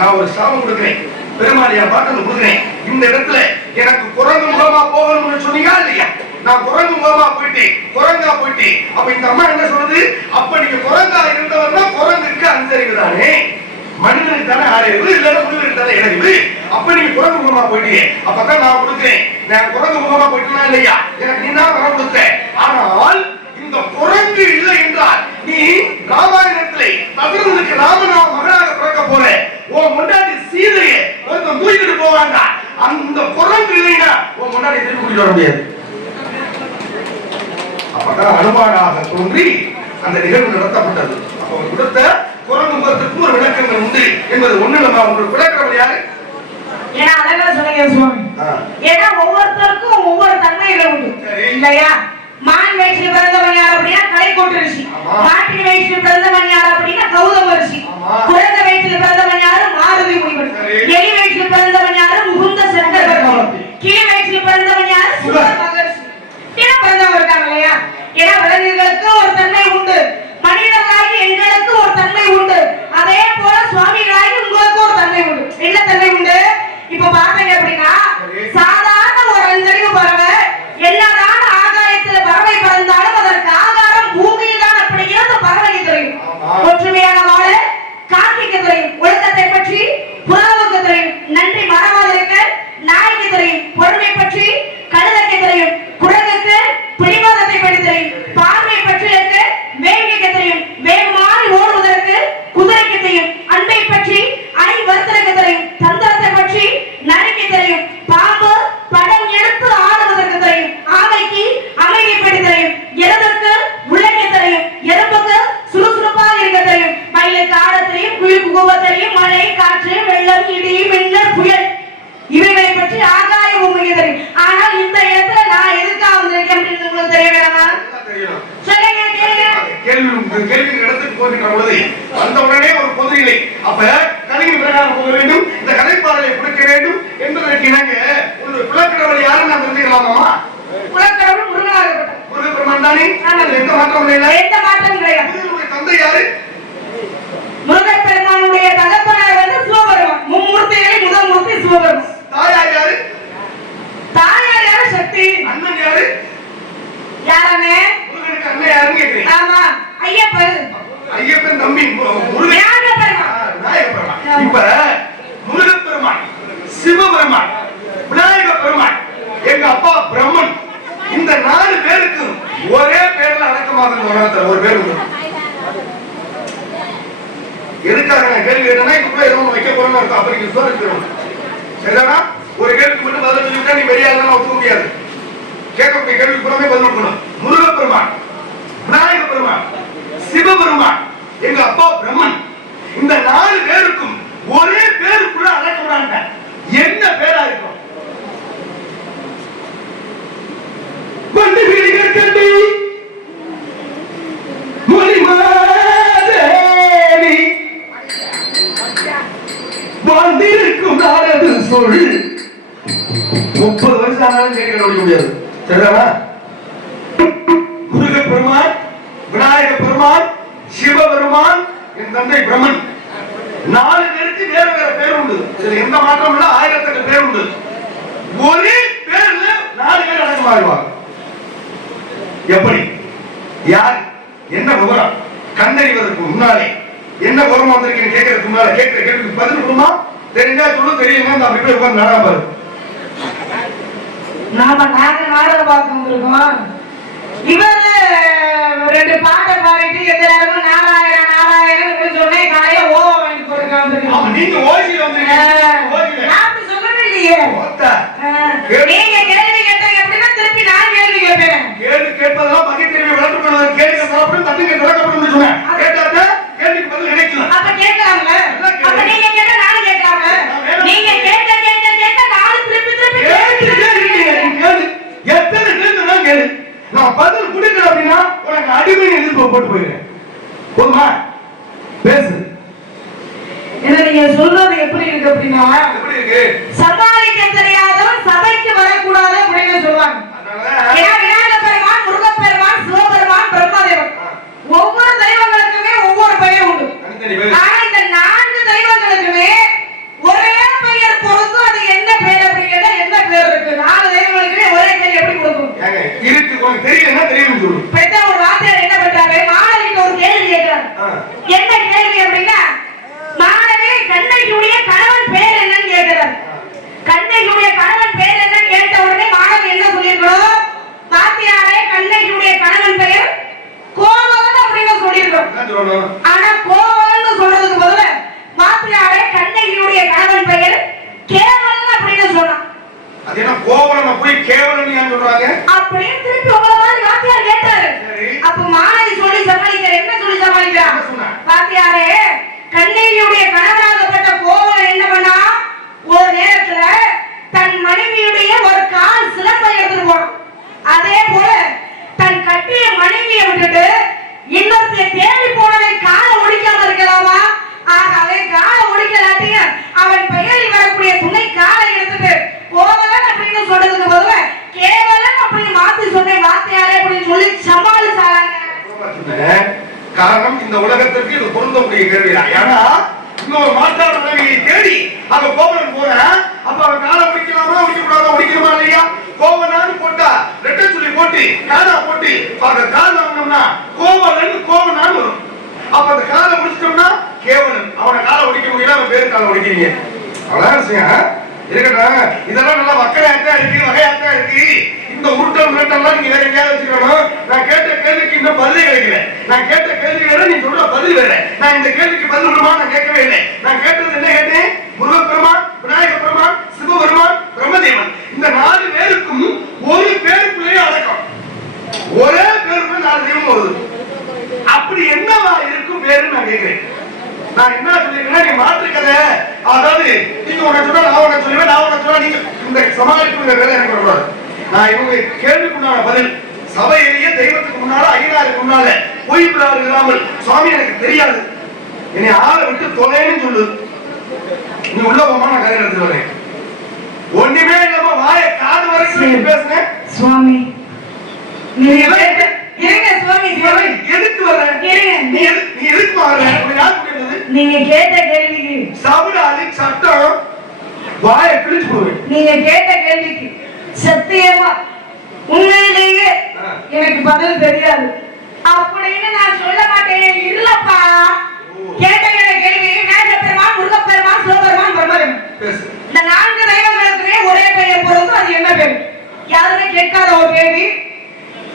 நான் ஒரு சாபம் கொடுக்கிறேன், பெருமாளியா பாட்டு கொடுக்கிறேன். இந்த இடத்துல எனக்கு குரங்கு மூலமா போகணும்னு சொன்னீங்க இல்லையா? நான் குரங்கு மூலமா போயிட்டேன், குரங்கா போயிட்டேன். அப்ப இந்த அம்மா என்ன சொல்றது? அப்ப நீங்க குரங்கா இருந்தவர்னா குரங்குக்கு அஞ்சறிவு தானே, மனிதனுக்கு தானே அறிவு, இல்லைன்னா முனிவருக்கு தானே இறைவு. அப்ப நீங்க குரங்கு மூலமா போயிட்டீங்க. அப்பதான் நான் கொடுக்கிறேன். நான் குரங்கு மூலமா போயிட்டேனா இல்லையா? எனக்கு நீ தான் வரம் கொடுத்த. ஆனால் இந்த குரங்கு இல்லை என்றால் நீ ராமாயணத்திலே தசரதனுக்கு ராமனா மகனாக பிறக்க போற உன் முன்னாடி சீதையை ஒருத்தன் தூக்கிட்டு போவாங்க. அந்த குரங்கு இல்லைன்னா உன் முன்னாடி திருப்பி கூட்டிட்டு வர முடியாது. அப்பதான் அனுமானாக தோன்றி அந்த நிகழ்வு நடத்தப்பட்டது. அப்ப அவர் கொடுத்த குரங்கு முகத்துக்கு ஒரு விளக்கங்கள் உண்டு என்பது ஒண்ணு. நம்ம உங்களுக்கு விளக்குறது யாரு? ஏன்னா அழகா சொன்னீங்க சுவாமி. ஏன்னா ஒவ்வொருத்தருக்கும் ஒவ்வொரு தன்மைகள் உண்டு இல்லையா? மான் வயிற்றில் பிறந்தவன் யார் அப்படின்னா கலைக்கோட்டு ரிஷி, மாட்டின் வயிற்றில் பிறந்தவன் யார் அப்படின்னா கௌதம ரிஷி, குரங்கு வயிற்றில் பிறந்தவன் யாரு? மாருதி முனிவன், எலி வயிற்றில் பிறந்தவன் யாரு? முகுந்த சங்கரவர், கிளி வயிற்றில் பிறந்தவன் யாரு? சுக மகர்ஷி. ஏன் பிறந்தவங்க இருக்காங்க இல்லையா? ஏன்னா விலங்குகளுக்கு ஒரு தன்மை உண்டு, மனிதர்களாகி எங்களுக்கு ஒரு தன்மை உண்டு, அதே போல சுவாமிகளாகி உங்களுக்கு ஒரு தன்மை உண்டு. என்ன தன்மை உண்டு? இப்ப பாத்தீங்க அப்படின்னா சாதாரண ஒரு அஞ்சறிவு பறவை என்னதான் ஆகாயத்துல பறவை பறந்தாலும் அதற்கு ஆகாரம் பூமியில் தான் அப்படிங்கிறது பறவைக்கு தெரியும். ஒற்றுமையான வாழ காக்கைக்கு தெரியும், ஒழுக்கத்தை பற்றி புறாவுக்கு தெரியும், நன்றி மறவாது இருக்க நாய்க்கு தெரியும், பொறுமை பற்றி கழுதைக்கு தெரியும், குரங்குக்கு பிடிவாதத்தை பற்றி தெரியும், பார்வை பற்றி இருக்க வேங்கைக்கு தெரியும், வேகமாறி ஓடுவதற்கு குதிரைக்கு தெரியும், அன்பை பற்றி ஐவர்த்தனுக்கு தெரியும், தந்திரத்தை பற்றி நரிக்கு தெரியும், பாம்பு படம் எடுத்து ஆடுவதற்கு தெரியும், ஆமைக்கு அமைதி பற்றி தெரியும், எருதுக்கு உள்ளே தெரியும், எறும்புக்கு சுறுசுறுப்பாக இருக்க தெரியும், மயிலுக்கு ஆட தெரியும், குயிலுக்கு கூவ தெரியும், மழை காற்று வெள்ளம் இடி மின்னல் புயல் இவைகளை பற்றி ஆகாய பூமிக்கு தெரியும். ஆனால் இந்த இடத்துல நான் எதுக்காக வந்திருக்கேன் அப்படின்னு உங்களுக்கு தெரிய வேணாமா? சொல்லுங்க கேள்வி இடத்துக்கு போகின்ற பொழுது வந்த உடனே ஒரு பொதுநிலை. அப்ப கல்வி பிரகாரம் போக வேண்டும், இந்த கலைப்பாடலை கொடுக்க வேண்டும் என்பதற்கு இணங்க ஒரு குலக்கடவுள் யாரும் நான் தெரிஞ்சுக்கலாமா? குலக்கடவுள் முருகனாகப்பட்ட முருகப்பெருமான் தானே? எந்த மாற்றம் இல்லை, எந்த மாற்றம் கிடையாது. முருகனுடைய தந்தை யாரு? முருகப்பெருமானுடைய தகப்பனார் வந்து சிவபெருமான், மும்மூர்த்திகளில் முதல் மூர்த்தி சிவபெருமான். தாயார் யாரு? தாயார் யாரு? சக்தி. அண்ணன் யாரு? யாரனே? முருகனுக்கு அண்ணன் யாருன்னு கேக்குறீங்க? ஆமா, ஐயப்பன். ஐயப்பன் தம்பி முருகன். விநாயகப்பெருமான். இப்ப முருகப்பெருமான், சிவபெருமான், விநாயகப்பெருமான், எங்க அப்பா பிரம்மன், இந்த 4 பேருக்கு ஒரே பேர்ல அடக்கமாக உலகத்துல ஒரு பேர் உண்டு. எதுக்காக நான் கேள்வி கேட்டேன்னா இதுக்குள்ள ஏதோ ஒண்ணு வைக்க போறோம்னு இருக்கும். அப்ப நீங்க விசுவாசிக்கணும். சரிதானா? ஒரு கேள்விக்கு மட்டும் பதில் சொல்லிவிட்டா நீ பெரிய ஆளுன்னு ஒத்துக்க முடியாது. கேட்கக்கூடிய கேள்விக்கு புறமே பதில் கொடுக்கணும். முருகப்பெருமான், விநாயகப்பெருமான், சிவபெருமான், எங்க அப்பா பிரம்மன், இந்த 4 பேருக்கும் ஒரே பேருக்குள்ள அடக்கப்படுறாங்க. என்ன பேரா இருக்கும்? வண்டி வீடுகள் கட்டி மொழிமாதேவி வாழ்ந்திருக்கும் நாடு சொல். 30 வருஷம் ஆனாலும் கேட்க முடியாது. சரிதானா? முருகப்பெருமான், விநாயகப்பெருமான், சிவபெருமான், என் தந்தை பிரம்மன், 4 பேருக்கு வேற வேற பேர் உண்டு. இதுல எந்த மாற்றம் இல்ல. 1008 பேர் உண்டு. ஒரே பேர்ல 4 பேர் அடக்கம் ஆடுவாங்க. எப்படி? யார்? என்ன விவரம்? கண்டறிவதற்கு முன்னாலே என்ன விவரம் வந்திருக்கீங்க கேட்கறதுக்கு முன்னால கேட்கிற கேள்விக்கு பதில் கொடுமா? தெரிஞ்சா சொல்லு, தெரியுமா? அந்த அப்படி போய் உட்கார்ந்து நாடகம் பாரு. நாம நாடகம் பார்க்க வந்திருக்கோம். இவரு 2 பாட்டை பாடிட்டு எந்த நேரமும் நாராயணன் நாராயணன் சொன்னே காலையில ஓவ வாங்கி போட்டுருக்காங்க. நீங்க ஓசியில வந்திருக்கீங்க. நான் அப்படி சொல்லவே இல்லையே. நீங்க கேள்வி கேட்டீங்க அப்படின்னா திருப்பி நான் கேள்வி கேட்பேன். கேள்வி கேட்பதெல்லாம் பகை தெரிவி வளர்த்துக்கணும். கேள்வி சாப்பிடும் தண்ணிக்கு திறக்கப்படும் சொன்னேன். கேட்டாக்க கேள்விக்கு பதில் கிடைக்கலாம். அப்ப கேட்கலாம்ல? அப்ப நீங்க கேட்டா நானும் கேட்கலாம்ல? நீங்க கேட்ட 4 நான் பதில் கொடுக்கல அப்படின்னா உனக்கு அடிமை எதிர்ப்பு போட்டு போயிடுறேன். போதுமா? பேசு. என்ன நீங்க சொல்றது எப்படி இருக்கு அப்படின்னா, எப்படி இருக்கு? சமாளிக்க தெரியாதவன் சபைக்கு வரக்கூடாது அப்படின்னு சொல்லுவாங்க. ஏன்னா விநாயகர் பெருமான், முருகப் பெருமான், சிவபெருமான், பிரம்மதேவன் ஒவ்வொரு தெய்வங்களுக்குமே ஒவ்வொரு பெயர் உண்டு. ஆனா இந்த 4 தெய்வங்களுக்குமே ஒரே பெயர் பொருந்தும். அது என்ன பெயர் அப்படிங்கிறத என்ன பெயர் இருக்கு? 4 தெய்வங்களுக்குமே ஒரே பெயர் எப்படி கொடுக்கும்? இருக்கு, உனக்கு தெரியலன்னா தெரியும் சொல்லு. பெத்த ஒரு வாத்தியார் என்ன பண்றாரு, மாணவிக்கு ஒரு கேள்வி கேட்கிறார். என்ன கேள்வி அப்படின்னா, மாணவி கண்ணகியுடைய கணவன் பெயர் என்னன்னு கேட்கிறார். கண்ணகியுடைய கணவன் பெயர் என்னன்னு கேட்ட உடனே மாணவி என்ன சொல்லிருக்கணும்? வாத்தியாரே கண்ணகியுடைய கணவன் பெயர் கோவலன் அப்படின்னு சொல்லிருக்கோம். ஆனா கோவலன் சொல்றதுக்கு பதிலா வாத்தியாரே கண்ணகியுடைய கணவன் பெயர் கேவலன் அப்படின்னு சொன்னான். அது என்ன கோவலனை போய் கேவலன் ஏன் சொல்றாங்க அப்படின்னு திருப்பி உங்கள மாதிரி வாத்தியார் கேட்டாரு. அப்ப மாணவி சொல்லி சமாளிக்கிற என்ன சொல்லி சமாளிக்கிறா? வாத்தியாரே கண்ணகியுடைய கணவனாகப்பட்ட கோவலன் என்ன பண்ணா, ஒரு நேரத்துல தன் மனைவியுடைய ஒரு கால் சிலம்பை எடுத்துட்டு போனான். அதே போல தன் கட்டிய மனைவியை விட்டுட்டு இன்னொருத்தைய தேடி போனவன் காலை ஒடிக்காம இருக்கலாமா? ஆகவே காலை ஒடிக்கலாட்டியும் அவன் பெயரில் வரக்கூடிய துணை காலை எடுத்துட்டு கோவலன் அப்படின்னு சொல்றதுக்கு பதிலா கேவலன் அப்படின்னு மாத்தி சொன்னேன் வாத்தியாரே அப்படின்னு சொல்லி சமாளிச்சாங்க. காரணம் இந்த உலகத்திற்கு இது பொருந்தக்கூடிய கேள்வியா? ஏன்னா இன்னொரு மாற்றான மனைவியை தேடி அங்க கோவலன் போறேன். அப்ப அவன் காலை ஒடிக்கலாமா ஒடிக்கக்கூடாதா? ஒடிக்கணுமா இல்லையா? கோவனான்னு போட்டா ரெட்டை சொல்லி போட்டு காலா போட்டு அந்த கால வாங்கினோம்னா கோவலன் கோவனான்னு வரும். அப்ப அந்த காலை முடிச்சிட்டோம்னா கேவலன். அவனை காலை ஒடிக்க முடியல, அவன் பேரு காலை ஒடிக்கிறீங்க. அவ்வளவுதான் விஷயம். இருக்கட்டும், இதெல்லாம் நல்லா வக்கையாத்தான் இருக்கு, வகையாத்தான் இருக்கு. இந்த உருட்டல் மிரட்டல்லாம் நீங்க வேற எங்கேயாவது வச்சுக்கணும். நான் கேட்ட கேள்விக்கு இன்னும் பதிலே கிடைக்கல. நான் கேட்ட கேள்வி வேற, நீ சொல்ற பதில் வேற. நான் இந்த கேள்விக்கு பதில் விடுமா நான் கேட்கவே இல்லை. நான் கேட்டது என்ன கேட்டேன்? முருகப்பெருமான், விநாயகப் பெருமான், சிவபெருமான், பிரம்மதேவன் இந்த 4 பேருக்கும் ஒரு பேருக்குள்ளேயே அடக்கம். ஒரே பேருக்குள்ள 4 தெய்வம் வருது. அப்படி என்னவா இருக்கும் பேரு நான் கேட்கிறேன். நான் என்ன சொல்லிருக்கேன்னா, நீ மாற்று கதை. அதாவது நீங்க உன்னை சொன்னா நான் உன்னை சொல்லுவேன், நான் உன்னை சொன்னா நீங்க இந்த சமாளிப்புங்கிற வேலை எனக்கு வரக்கூடாது. நான் இவங்க கேள்விக்குண்டான பதில் சபையிலேயே தெய்வத்துக்கு முன்னால ஐயனாருக்கு முன்னால பொய் பிராடு இல்லாமல் சுவாமி எனக்கு தெரியாது, என்னை ஆளை விட்டு தொலைன்னு சொல்லு. நீ உள்ள போமா, நான் கதை எடுத்துட்டு வரேன். ஒண்ணுமே இல்லாம வாய காது வரைக்கும் பேசுனேன். சுவாமி நீங்க இருங்க சுவாமி. சுவாமி எதுக்கு வர? நீ எதுக்கு வர? நீங்க கேட்ட கேள்விக்கு சபடாலி சட்டம் வாயை கிழிச்சு போடுவேன். நீங்க கேட்ட கேள்விக்கு சத்தியமா உண்மையிலேயே எனக்கு பதில் தெரியாது அப்படின்னு நான் சொல்ல மாட்டேன். இல்லப்பா, கேட்ட கேள்வி விநாயகர் பெருமான், முருகப் பெருமான், சிவபெருமான், பிரம்மதேவன் இந்த 4 தெய்வங்களுக்குமே ஒரே பெயர் பொருந்தும். அது என்ன பேர்? யாருமே கேட்காத ஒரு கேள்வி.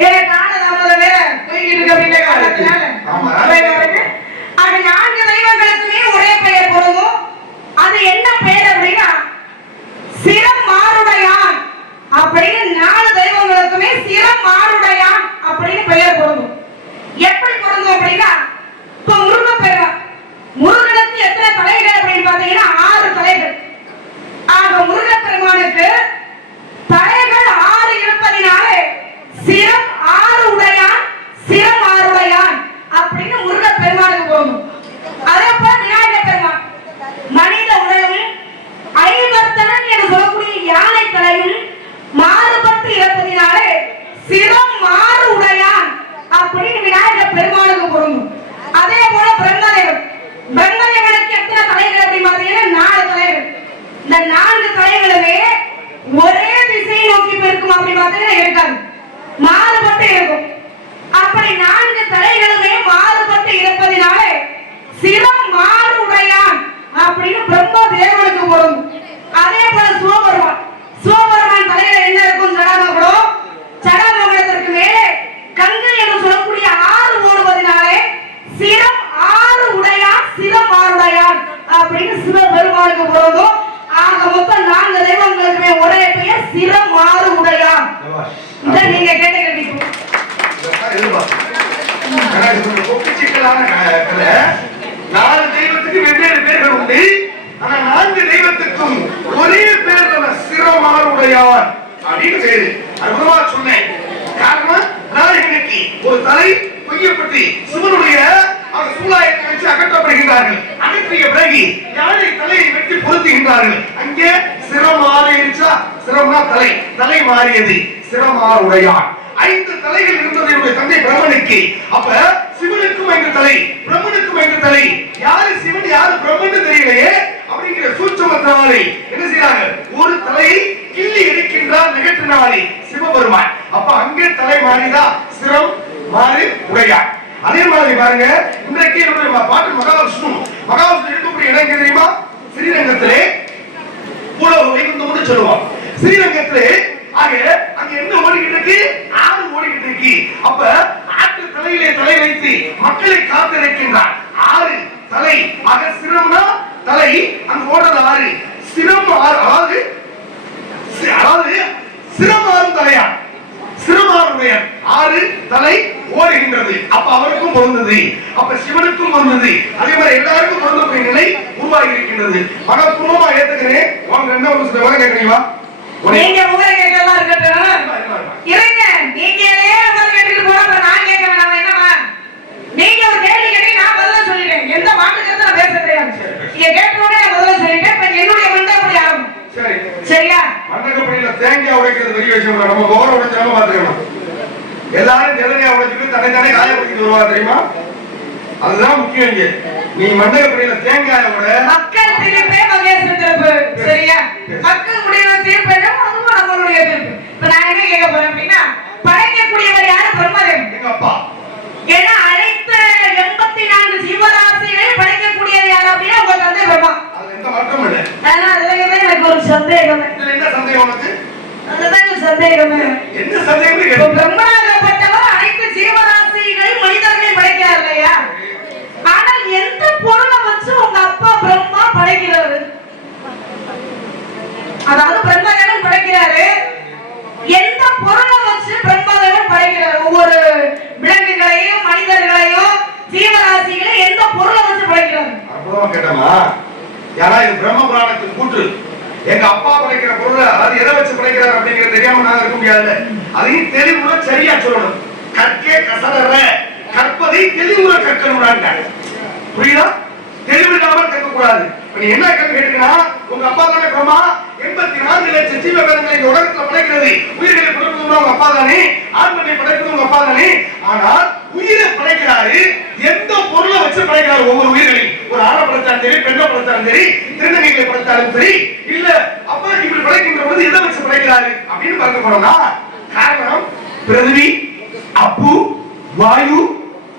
எனக்கு காலதாமதம் வேற போய்கிட்டு இருக்கு அப்படின்ற காரணத்தினால அது 4 தெய்வங்களுக்குமே ஒரே பெயர் பொருந்தும். அது என்ன பெயர் அப்படின்னா சிரம் மாறுடையான் அப்படின்னு 4 தெய்வங்களுக்குமே சிரம் மாறுடையான் அப்படின்னு பெயர் பொருந்தும். எப்படி பொருந்தும் அப்படின்னா, இப்ப முருகப் பெருமான், முருகனுக்கு எத்தனை தலைகள் அப்படின்னு பாத்தீங்கன்னா 6 தலைகள். ஆக முருகப் பெருமானுக்கு தலைகள் 6 இருப்பதினாலே சிரம் 6 உடையான், சிரம் 6 உடையான் அப்படின்னு முருகப் பெருமானுக்கு பொருந்தும். அதே போல விநாயகர் பெருமான் மனித உடலும் ஐவர்த்தனன் என்று சொல்லக்கூடிய யானை தலையும் மாறுபட்டு இருப்பதினாலே சிரம் 6 உடையான் அப்படின்னு விநாயகர் பெருமானுக்கு பொருந்தும். அதே போல பிரம்மதேவன், பிரம்மதேவனுக்கு எத்தனை தலைகள் அப்படின்னு பாத்தீங்கன்னா 4 தலைகள். இந்த 4 தலைகளுமே ஒரே திசையை நோக்கி இருக்கும் அப்படின்னு பாத்தீங்கன்னா இருக்காது, மாறுபட்டு இருக்கும். அப்படி 4 தலைகளுமே மாறுபட்டு இருப்பதினாலே சிரம் 6 உடையான் அப்படின்னு பிரம்மதேவனுக்கு பொருந்தும். அதே போல சிவபெருமான், சிவபெருமான் தலையில என்ன இருக்கும்? ஜடாமகுடம். ஜடாமகுடத்திற்கு மேலே கங்கை என்று சொல்லக்கூடிய 6 ஓடுவதனாலே சிரம் 6 உடையான், சிரம் 6 உடையான் அப்படின்னு சிவபெருமானுக்கு பொருந்தும். ஆக மொத்தம் 4 தெய்வங்களுக்குமே ஒரே பெயர் சிரம் 6 உடையான். இதான் நீங்க கேட்ட கேள்விக்கு சிக்கலான கதை. 4 தெய்வத்துக்கு வெவ்வேறு பேர்கள் உண்டு. ஆனா 4 தெய்வத்துக்கும் ஒரே பேர் சிரமாருடையார் அப்படின்னு பேரு. அற்புதமா சொன்னேன். காரணம் ஒரு தலை கொய்யப்பட்டு சிவனுடைய சூலாயத்தை வச்சு அகற்றப்படுகின்றார்கள். அகற்றிய பிறகு யானை தலையை வெட்டி பொருத்துகின்றார்கள். அங்கே சிரம் மாறிடுச்சா? சிரம்னா தலை, தலை மாறியது, சிரமார் உடையார். 5 தலைகள் இருந்தது என்னுடைய தந்தை பிரம்மனுக்கு. அப்ப சிவனுக்கும் 5 தலை, பிரம்மனுக்கும் 5 தலை. யாரு சிவன் யாரு பிரம்மன் தெரியலையே அப்படிங்கிற சூட்சமத்தினாலே என்ன செய்யறாங்க? ஒரு தலையை கிள்ளி எடுக்கின்றார் நிகழ்த்தினாலே சிவபெருமான். அப்ப அங்கே தலை மாறிதா? சிரம் மாறி உடையார். அதே மாதிரி பாருங்க, இன்றைக்கு என்னுடைய பாட்டு மகாவிஷ்ணு இருக்கக்கூடிய இடம் எங்க தெரியுமா? ஸ்ரீரங்கத்திலே பூலோக வைகுந்தம்னு சொல்லுவோம். ஸ்ரீரங்கத்திலே ஆக அங்க என்ன ஓடிக்கிட்டு இருக்கு? ஆறு ஓடிக்கிட்டு இருக்கு. அப்ப ஆற்று தலையிலே தலை வைத்து மக்களை காத்திருக்கின்றார். ஆறு தலை, ஆக சிரம்னா தலை, அங்க ஓடுறது ஆறு. சிரம் அதாவது சிரமாறும் தலையா, சிரமாருடைய 6 தலை ஓடுகின்றது. அப்ப அவருக்கும் பொருந்தது, அப்ப சிவனுக்கும் பொருந்தது. அதே மாதிரி எல்லாருக்கும் பொருந்தக்கூடிய நிலை உருவாகி இருக்கின்றது. மனப்பூர்வமா ஏத்துக்கிறேன். உங்க என்ன ஒரு சில வரை கேட்கறீங்களா? நீங்க உங்களை கேட்கலாம் இருக்கட்டும். இருங்க, நீங்களே உங்களை கேட்டுட்டு போறப்ப நான் கேட்க வேணாம். என்னமா நீங்க ஒரு கேள்வி கேட்டீங்க, நான் பதில சொல்லிட்டேன். எந்த மாற்றத்தை நான் பேச கிடையாது. நீங்க கேட்டோட நான் பதில சொல்லிட்டேன். இப்ப என்னுடைய மண்டபடி ஆகும். சரி, சரியா? மண்டபடியில தேங்காய் உடைக்கிறது பெரிய விஷயம் இல்ல. நம்ம கோர உடைச்சாம பாத்துக்கணும். எல்லாரும் தேங்காய் உடைச்சிட்டு தன்னை காயப்படுத்திட்டு வருவாங்க தெரியுமா? அதுதான் முக்கியம். இங்க நீ மண்டபடியில தேங்காய் உட மக்கள் தீர்ப்பே மகேசன் தீர்ப்பு. சரியா? மக்கள் முடிவு தீர்ப்பு என்ன? அதுவும் நம்மளுடைய தீர்ப்பு. இப்ப நான் என்ன கேட்க போறேன் அப்படின்னா, படைக்கக்கூடியவர் யாரு? பிரம்மதேவன். எங்க அப்பா. ஏன்னா அனைத்து 84 ஜீவராசிகளையும் படைக்கக்கூடியது யாரு அப்படின்னா உங்க தந்தை பிரம்மா. அது எந்த மாற்றமும் இல்லை. ஆனா அதுலயே எனக்கு ஒரு சந்தேகம். இதுல என்ன சந்தேகம் உனக்கு? அதுதான் சந்தேகமே. என்ன சந்தேகம்? இப்ப பிரம்மாகப்பட்டவர் அனைத்து ஜீவராசிகளையும் மனிதர்களையும் படைக்கிறார் இல்லையா? ஆனால் எந்த பொருளை வச்சு உங்க அப்பா பிரம்மா படைக்கிறாரு? அதாவது பிரம்மதேவன் படைக்கிறாரு, எந்த பொருளை வச்சு பிரம்மதேவன் படைக்கிறார்? ஒவ்வொரு விலங்குகளையும் மனிதர்களையும் ஜீவராசிகளையும் எந்த பொருளை வச்சு படைக்கிறார்? அப்புறமா கேட்டமா, யாரா இது பிரம்ம புராணத்தின் கூற்று. எங்க அப்பா படைக்கிற பொருளை அது எதை வச்சு படைக்கிறார் அப்படிங்கிறது தெரியாம நாங்க இருக்க முடியாது. அதையும் தெளிவுற சரியா சொல்லணும். கற்கே கசடற கற்பதை தெளிவுற கற்கணும்னாங்க. புரியுதா? தெளிவில்லாமல் கற்கக்கூடாது. நீ என்ன கேட்டுக்கா? உங்க அப்பா தானே பிரம்மா. 84 லட்சம் ஜீவகங்களை இந்த உலகத்துல படைக்கிறது. உயிர்களை படைப்பது உங்க அப்பா தானே. ஆண்மனை படைப்பது உங்க அப்பா தானே. ஆனால் உயிரை படைக்கிறாரு, எந்த பொருளை வச்சு படைக்கிறாரு? ஒவ்வொரு உயிர்களையும் ஒரு ஆணை படைத்தாலும் சரி, பெண்ணை படைத்தாலும் சரி, திருநங்கைகளை படைத்தாலும் சரி, இல்ல அப்ப இப்படி படைக்கின்ற போது எதை வச்சு படைக்கிறாரு அப்படின்னு பார்க்க போனோம்னா, காரணம் பிருத்திவி, அப்பு, வாயு,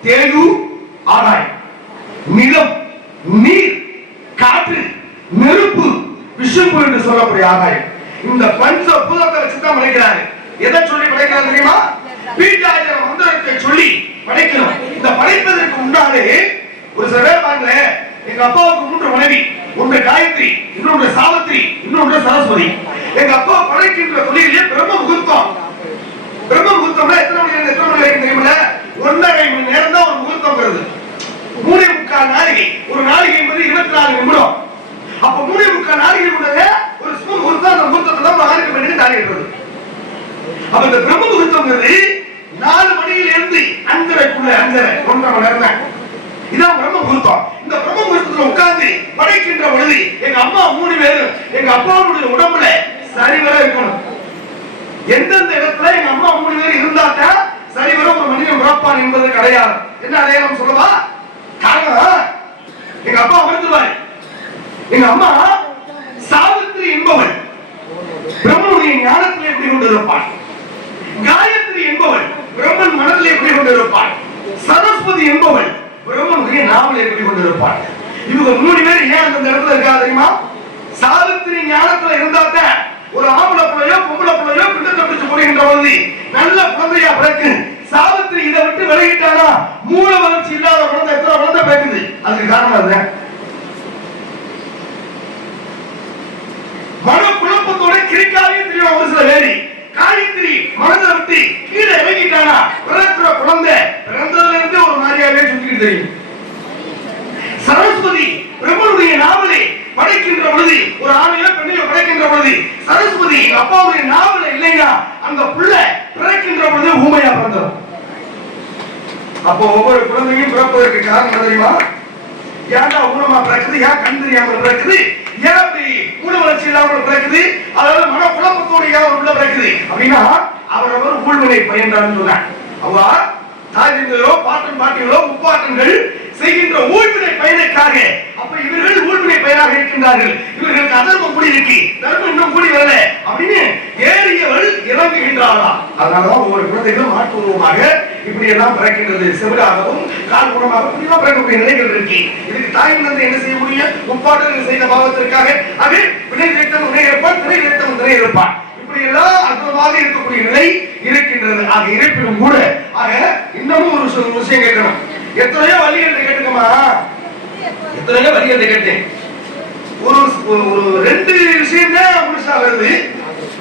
தேயு, ஆகாயம், நிலம், நீர், காற்று, நெருப்பு, விஷம்பு என்று சொல்லக்கூடிய ஆகாயம். இந்த பஞ்ச பூதத்தை வச்சுதான் படைக்கிறாரு. எதை சொல்லி படைக்கிறாரு தெரியுமா? பீஜாயர மந்திரத்தை சொல்லி படைக்கணும். இந்த படைப்பதற்கு முன்னாலே ஒரு சில பேர் பாருங்க, எங்க அப்பாவுக்கு 3 மனைவி. ஒன்று காயத்ரி, இன்னொன்று சாவித்ரி, இன்னொன்று சரஸ்வதி. எங்க அப்பா படைக்கின்ற தொழிலே பிரம்ம முகூர்த்தம். பிரம்ம முகூர்த்தம்னா எத்தனை மணி நேரம் எத்தனை மணி வரைக்கும் தெரியுமில்ல? 1.5 மணி நேரம் தான் ஒரு முகூர்த்தம் வருது. 3.25 நாளிகை. ஒரு நாளிகை என்பது 24 நிமிடம். அப்ப 3.25 நாளிகை உள்ளது ஒரு ஸ்பூன் முகூர்த்தம். அந்த முகூர்த்தத்துல ஒரு ஆணுக்கு பெண்ணுக்கு தாலி கட்டுறது. அப்ப இந்த பிரம்ம முகூர்த்தம் 4 மணியில இருந்து 5:30 1.5 மணி நேரம் தான். இதான் பிரம்ம முகூர்த்தம். இந்த பிரம்ம முகூர்த்தத்துல உட்கார்ந்து படைக்கின்ற பொழுது எங்க அம்மா 3 பேரும் எங்க அப்பாவுடைய உடம்புல சரிவர இருக்கணும். எந்தெந்த இடத்துல எங்க அம்மா 3 பேர் இருந்தாக்கா சரிவர ஒரு மனிதன் பிறப்பான் என்பது கிடையாது. என்ன அடையாளம் சொல்லவா? காரணம், எங்க அப்பா அமர்ந்துவாரு. எங்க அம்மா சாவித்ரி என்பவள் பிரம்மனுடைய ஞானத்தில் எப்படி கொண்டிருப்பாள். காயத்ரி என்பவள் பிரம்மன் மனதில் எப்படி கொண்டிருப்பாள். சரஸ்வதி என்பவள் பிரம்மனுடைய நாவல் எப்படி கொண்டிருப்பாள். இவங்க 3 பேர் ஏன் அந்த இடத்துல இருக்கா தெரியுமா? சாவித்ரி ஞானத்துல இருந்தாக்க ஒரு ஆம்பளை பிள்ளையோ பொம்பளை பிள்ளையோ பிண்டத்தை பிடிச்சு போடுகின்ற பொழுது நல்ல குழந்தையா பிறக்கு. சாவித்ரி இதை விட்டு விலகிட்டானா மூல வளர்ச்சி இல்லாத குழந்தை எத்தனை குழந்தை பிறக்குது? அதுக்கு காரணம் அது. மன குழப்பத்தோட கிரிக்காவே தெரியும் ஒரு சில வேரி. காயத்ரி மனதை விட்டு கீழே இறங்கிட்டானா பிறக்கிற குழந்தை பிறந்ததுல இருந்து ஒரு மாதிரியாவே சுத்திட்டு தெரியும். சரஸ்வதி பிரம்மனுடைய நாவலை படைக்கின்ற பொழுது ஒரு ஆணையோ பெண்ணையோ படைக்கின்ற பொழுது சரஸ்வதி அப்பாவுடைய நாவல இல்லைன்னா அந்த புள்ள பிறக்கின்ற பொழுது ஊமையா பிறந்தது. அப்போ ஒவ்வொரு குழந்தையும் பிறப்பதற்கு காரணம் என்ன தெரியுமா? ஏன்டா ஊனமா பிறக்குது, ஏன் கண் தெரியாமல் பிறக்குது, ஏன் அப்படி ஊன வளர்ச்சி இல்லாமல் பிறக்குது, அதாவது மன குழப்பத்தோடு ஏன் உள்ள பிறக்குது அப்படின்னா அவரவர் ஊழ்வினை பயன்றான்னு சொன்னார். அவ்வா தாய் தந்தையோ பாட்டன் பாட்டிகளோ முப்பாட்டன்கள் செய்கின்ற ஊழ்வினை பயனுக்காக, அப்ப இவர்கள் ஊழ்வினை பயனாக இருக்கின்றார்கள், இவர்களுக்கு அதர்மம் கூடி இருக்கு, தர்மம் இன்னும் கூடி வரல அப்படின்னு ஏறியவள் இறங்குகின்றாளா. அதனாலதான் ஒவ்வொரு குழந்தைகளும் மாற்று உருவமாக இப்படி எல்லாம் பிறக்கின்றது. செவிடாகவும் கால் குணமாக இப்படிலாம் பிறக்கக்கூடிய நிலைகள் இருக்கு. இதுக்கு தாய் தந்தை என்ன செய்ய முடியும்? முப்பாட்டர்கள் செய்த பாவத்திற்காக அது வினை நிறுத்தம் வினை இருப்பான், திரை நிறுத்தம் திரை இருப்பான். இப்படி எல்லாம் அற்புதமாக இருக்கக்கூடிய நிலை இருக்கின்றது. ஆக இருப்பினும் கூட ஆக இன்னமும் ஒரு விஷயம் கேட்கணும். எத்தனையோ வழி என்று கேட்டுக்கமா, எத்தனையோ வழி என்று கேட்டேன். ஒரு ரெண்டு விஷயம் தான் முழுசா வருது,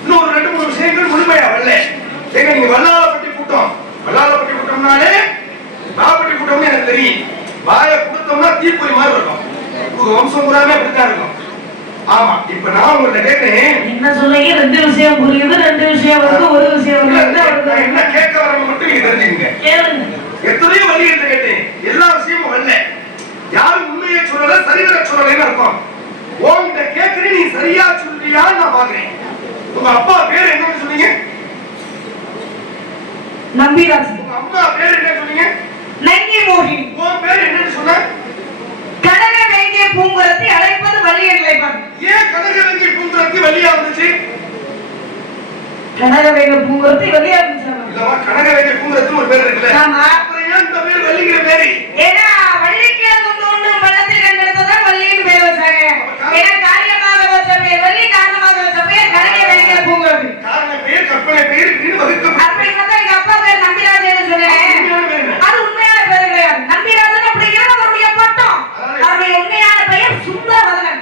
இன்னும் ஒரு 2-3 விஷயங்கள் முழுமையா வரல. ஏங்க நீங்க வல்லாளப்பட்டி கூட்டம், வல்லாளப்பட்டி கூட்டம்னாலே பாப்பட்டி கூட்டம்னு எனக்கு தெரியும். வாயை கொடுத்தோம்னா தீப்பொறி மாதிரி இருக்கும், வம்சம் பூராமே அப்படித்தான் இருக்கும். ஆமா, இப்ப நான் உங்கள்ட்ட கேட்கிறேன், என்ன சொல்றீங்க? 2 விஷயம் புரியுது, 2 விஷயம் வருது, ஒரு விஷயம் வருது. என்ன கேட்க வரணும் மட்டும் நீங்க தெரிஞ்சுக்கங்க. கேளுங்க. எத்தனையோ வழி என்று கேட்டேன், எல்லா விஷயமும் வரல. யாரும் உண்மையை சொல்லல, சரிவர சொல்லலைன்னு அர்த்தம். உன்கிட்ட கேட்கிறேன், நீ சரியா சொல்றியான்னு நான் பாக்குறேன். உங்க அப்பா பேர் என்னன்னு சொன்னீங்க? நம்பிராஜ். உங்க அம்மா பேர் என்ன சொன்னீங்க? நங்கி மோகினி. உன் பேர் என்னன்னு சொன்ன? கனக வேங்கிய பூங்குரத்தை அழைப்பது வழியை நிலைப்பாடு. ஏன் கனக வேங்கிய பூங்குரத்தை வழியா வந்துச்சு? கனக வேங்கிய பூங்குரத்தை வழியா இருந்துச்சு. இல்லவா, கனக வேங்கிய பூங்குரத்து ஒரு பேர் இருக்குல்ல? ஆமா. அப்புறம் ஏன் இந்த பேர் வள்ளிங்கிற பேரு? ஏன்னா வள்ளிக்கு தோன்றும் பள்ளத்தில் கண்டெடுத்ததான் வள்ளின்னு பேர் வச்சாங்க. ஏன்னா காரியமாக வச்ச பேர் வள்ளி, காரணமாக வச்ச பேர் கனக வேங்கிய பூங்குரத்து. காரண பேர் கற்பனை பேர் இப்படின்னு வகுக்கப்பட்டு. அப்படி பார்த்தா எங்க அப்பா பேர் நம்பிராஜன் சொன்னேன். அது உண்மையான பேர் கிடையாது. நம்பிராஜன் அப்படிங்கிறது அவருடைய பட்டம். அவருடைய உண்மையான பெயர் சுந்தரவதனன்.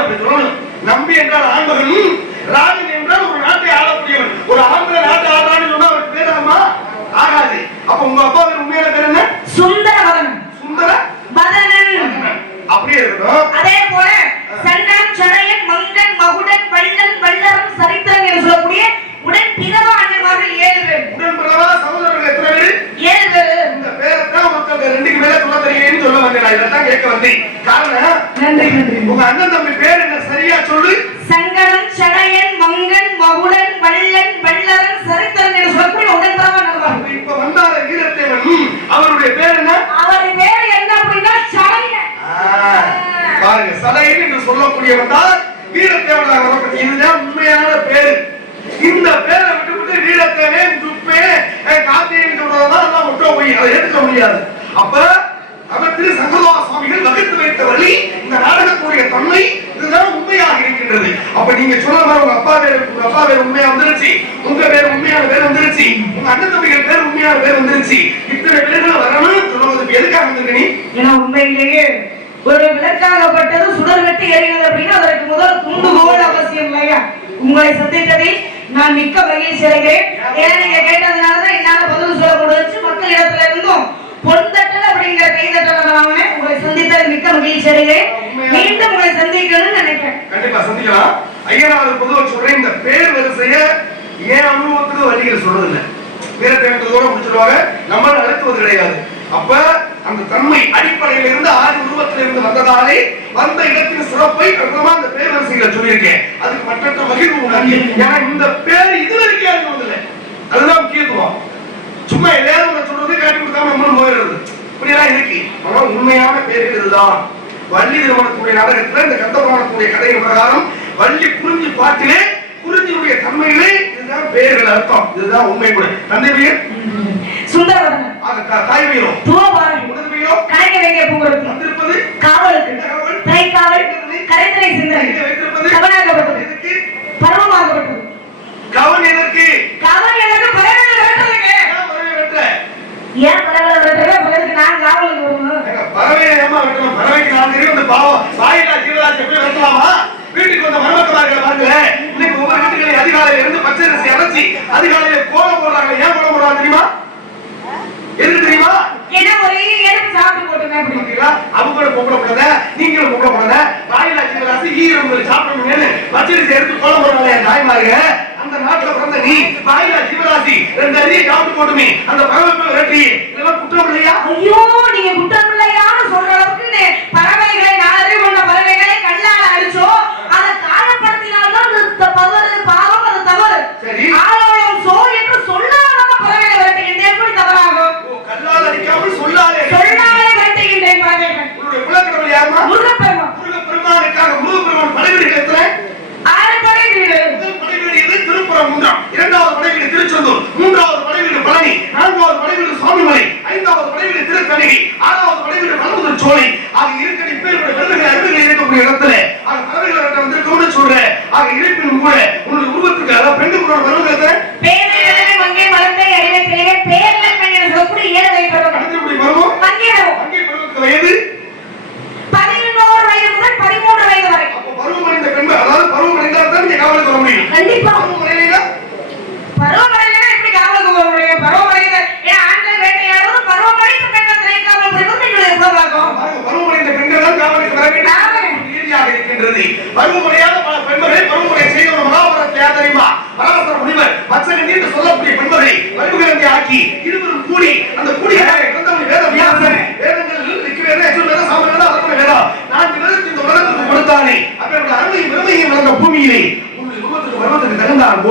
அப்படி சொல்லணும். நம்பி என்றால் ஆண்மகன், ராஜன் என்றால் ஒரு நாட்டை ஆளக்கூடியவன். ஒரு ஆண்மக நாட்டை ஆளான்னு சொன்னா அவருக்கு பேர் ஆமா ஆகாது. அப்ப உங்க அப்பா பேர் உண்மையான பேர் என்ன? சுந்தரவதனன். சுந்தர வதனன். அப்படியே இருக்கணும். அதே போல சண்டன் சடையன் மங்கன் மகுடன் வள்ளல் வள்ளரம் சரித்திரன் என்று சொல்லக்கூடிய உடன் பிறவா அண்ணன்மார்கள் 7 பேர். உடன் பிறவா சகோதரர்கள் எத்தனை பேர்? 7 பேர். இந்த பேரைத்தான் மக்கள் 2க்கு மேல சொல்ல தெரியும்னு சொல்ல வந்தேன். நான் இதைத்தான் கேட்க வந்தேன். காரணம், நன்றி நன்றி. உங்க அண்ணன் தம்பி பேர் என்ன சரியா சொல்லு? சங்கடன் சடையன் மங்கன் மகுடன் வள்ளல் வள்ளரம் சரித்திரன் என்று சொல்லக்கூடிய உடன் பிறவா அண்ணன்மார்கள். இப்ப வந்தார வீரத்தேவன், அவருடைய பேர் என்ன? அவருடைய பேர் என்ன அப்படின்னா சடையன். பாருங்க, சடையன் என்று சொல்லக்கூடியவன் தான் வீரத்தேவனாக வரப்பட்ட. இதுதான் உண்மையான பேரு. இந்த பேரை விட்டு வீரத்தேவன் துப்பே காத்தேன் சொல்றதான் விட்டு போய் அதை ஏற்க முடியாது. அப்ப அவர் திரு சங்கரதாச சுவாமிகள் வகுத்து வைத்த வழி இந்த நாடகத்துடைய தன்மை இதுதான் உண்மையாக இருக்கின்றது. அப்ப நீங்க சொல்ற மாதிரி உங்க அப்பா பேர் உண்மையா வந்துருச்சு, உங்க பேர் உண்மையான பேர் வந்துருச்சு, உங்க அண்ணன் தம்பிகள் பேர் உண்மையான பேர் வந்துருச்சு. இத்தனை பேர்கள் வரணும்னு சொல்லுவது எதுக்காக வந்திருக்க நீ? ஏன்னா உண்மையிலேயே ஒரு விளக்காகப்பட்டது சுடர் வெட்டி எறிகிறது அப்படின்னா அதற்கு முதல் தூண்டுகோல் அவசியம் இல்லையா? உங்களை சந்தித்ததில் நான் மிக்க மகிழ்ச்சி அடைகிறேன். ஏன்னா நீங்க கேட்டதுனாலதான் என்னால பதில் சொல்ல முடிஞ்சு. மக்கள் இடத்துல இருந்தும் பொன்தட்டல் அப்படிங்கிற கைதட்டல் உங்களை சந்தித்ததில் மிக்க மகிழ்ச்சி அடைகிறேன். மீண்டும் உங்களை சந்திக்கணும்னு நினைக்கிறேன். கண்டிப்பா சந்திக்கலாம். ஐயனாவது பொதுவாக சொல்றேன், இந்த பேர் வரிசைய ஏன் அனுபவத்துக்கு வழிகள் சொல்றது இல்லை. வீரத்தேவத்தோட முடிச்சிருவாங்க, நம்மளால அழுத்துவது கிடையாது. அப்ப அந்த தன்மை அடிப்படையில் இருந்து ஆதி உருவத்திலிருந்து வந்ததாலே வந்த இடத்தின் சிறப்பை பிரதமா அந்த பேர் வரிசைகளை சொல்லியிருக்கேன். அதுக்கு மற்ற மகிழ்வு உண்டாகி, ஏன்னா இந்த பேர் இதுவரைக்கும் யாரும் வந்ததில்லை. அதுதான் முக்கியத்துவம். சும்மா எதையாவது சொல்றது காட்டி கொடுக்காம நம்மளும் போயிடுறது இப்படியெல்லாம் இருக்கு. ஆனா உண்மையான பேர் இதுதான். வள்ளி திருமணத்துடைய நாடகத்துல இந்த கந்தபுராணத்துடைய கதையின் பிரகாரம் வள்ளி குறிஞ்சி பாட்டிலே குறிஞ்சியுடைய தன்மையிலே இதுதான் பேர்கள் அர்த்தம். இதுதான் உண்மை கூட. தந்தை பெயர் சுந்தரவதனன். தாய் பெயரோ துவபாரதி. முதல் பெயரோ கனக வேங்கிய பூங்குரத்து. வந்திருப்பது காவலுக்கு. திரைக்காவல். கரைத்தலை சிந்தனை. கவனாகப்பட்டது. பருவமாகப்பட்டது. கவன் எதற்கு? கவன் எனக்கு பரவல வெட்டதுக்கு. ஏன் பரவல வெட்டற? பரவலுக்கு நான் காவலுக்கு வரணும். பறவை ஏமா வெட்டணும்? பறவைக்கு நான் தெரியும். இந்த பாவம் வாயிலா ஜீவராசி எப்படி வெட்டலாமா? வீட்டுக்கு வந்த மருமக்கமார்களை பாருங்க, இன்னைக்கு ஒவ்வொரு வீட்டுகளையும் அதிகாலையில இருந்து பச்சரிசி அரைச்சி அதிகாலையில கோலம் போடுறாங்க. ஏன் கோலம் போடுறாங்க தெரியுமா? எதுக்கு தெரியுமா? ஏன்னா ஒரே எடுத்து சாப்பிட்டு போட்டுங்க அப்படிங்களா? அவங்களும் கூப்பிடப்படாத, நீங்களும் கூப்பிடப்படாத. வாயிலா ஜீவராசி ஈரங்கள் சாப்பிடணும்னு பச்சரிசி எடுத்து கோலம் போடுறாங்க. தாய்மாருங்க, அந்த நாட்டுல பிறந்த நீ வாயிலா ஜீவராசி 2 அரியை சாப்பிட்டு போட்டுமே அந்த பறவை வெட்டி இதெல்லாம் குற்றம் இல்லையா?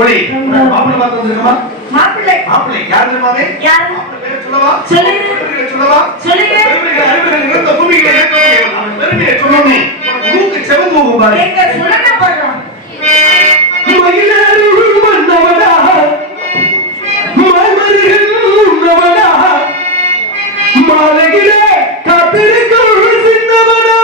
தோழி மாப்பிள்ளை பார்த்து வந்திருக்கமா? மாப்பிள்ளை மாப்பிள்ளை யார் தெரியுமாவே? யாரு? மாப்பிள்ளை பேரை சொல்லவா? சொல்லுங்க. பெருமைகளை சொல்லவா? சொல்லுங்க. பெருமைகள் அறிவுகள் நிறைந்த பூமிகளை ஏற்றக்கூடியவன். அவன் பெருமையை சொன்னோமே மூக்கு செவந்து போகும் பாரு. எங்க சொல்லுங்க பாக்கலாம். மயிலாடுதுறை மன்னவனா, மலர்கள் உண்ணவனா, மாலையிலே காத்திருக்கும் சின்னவனா.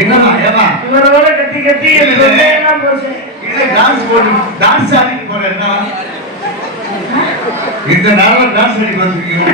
என்னமா ஏமா இவரோட கத்தி கத்தி எல்லாம் போச்சு. இது டான்ஸ் போட்டு டான்ஸ் ஆடிட்டு போறேன்னா இந்த நாள டான்ஸ் ஆடி வந்திருக்கீங்க